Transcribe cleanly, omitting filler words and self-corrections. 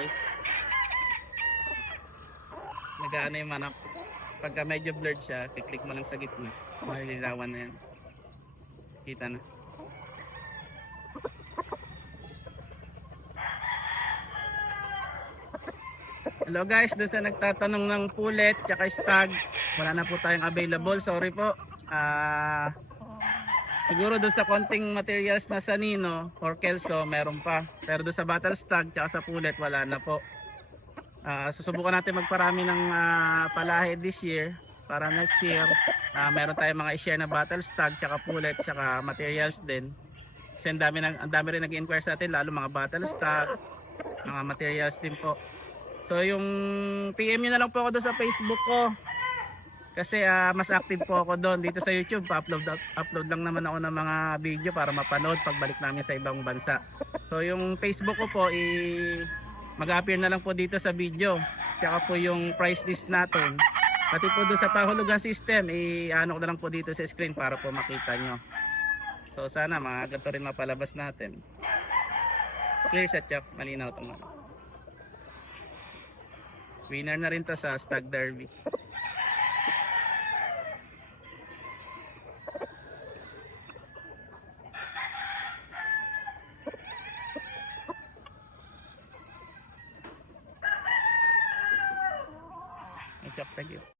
Okay. Nag-aano yung manok. Pagka medyo blurred siya, kiklik mo lang sa gitna. Malililawan na yan. Kita na. Hello guys, doon sa nagtatanong ng pulet tsaka stag, wala na po tayong available, sorry po. Siguro doon sa konting materials na sa Nino or Kelso meron pa, pero doon sa battle stag tsaka sa pulet wala na po. Susubukan natin magparami ng palahe this year para next year meron tayong mga i-share na battle stag tsaka pulet tsaka materials din. Kasi ang dami rin nag-inquire sa atin, lalo mga battle stag, mga materials din po. So yung PM nyo na lang po ako doon sa Facebook ko. Kasi mas active po ako doon. Dito sa YouTube, upload lang naman ako ng mga video para mapanood pagbalik namin sa ibang bansa. So yung Facebook ko po, mag-appear na lang po dito sa video. Tsaka po yung price list natin. Pati po doon sa pahulugan system, ano ko na lang po dito sa screen para po makita nyo. So sana mga ganito rin mapalabas natin. Clear sa chap, malinaw ito. Winner na rin to sa Stag Derby. Thank you.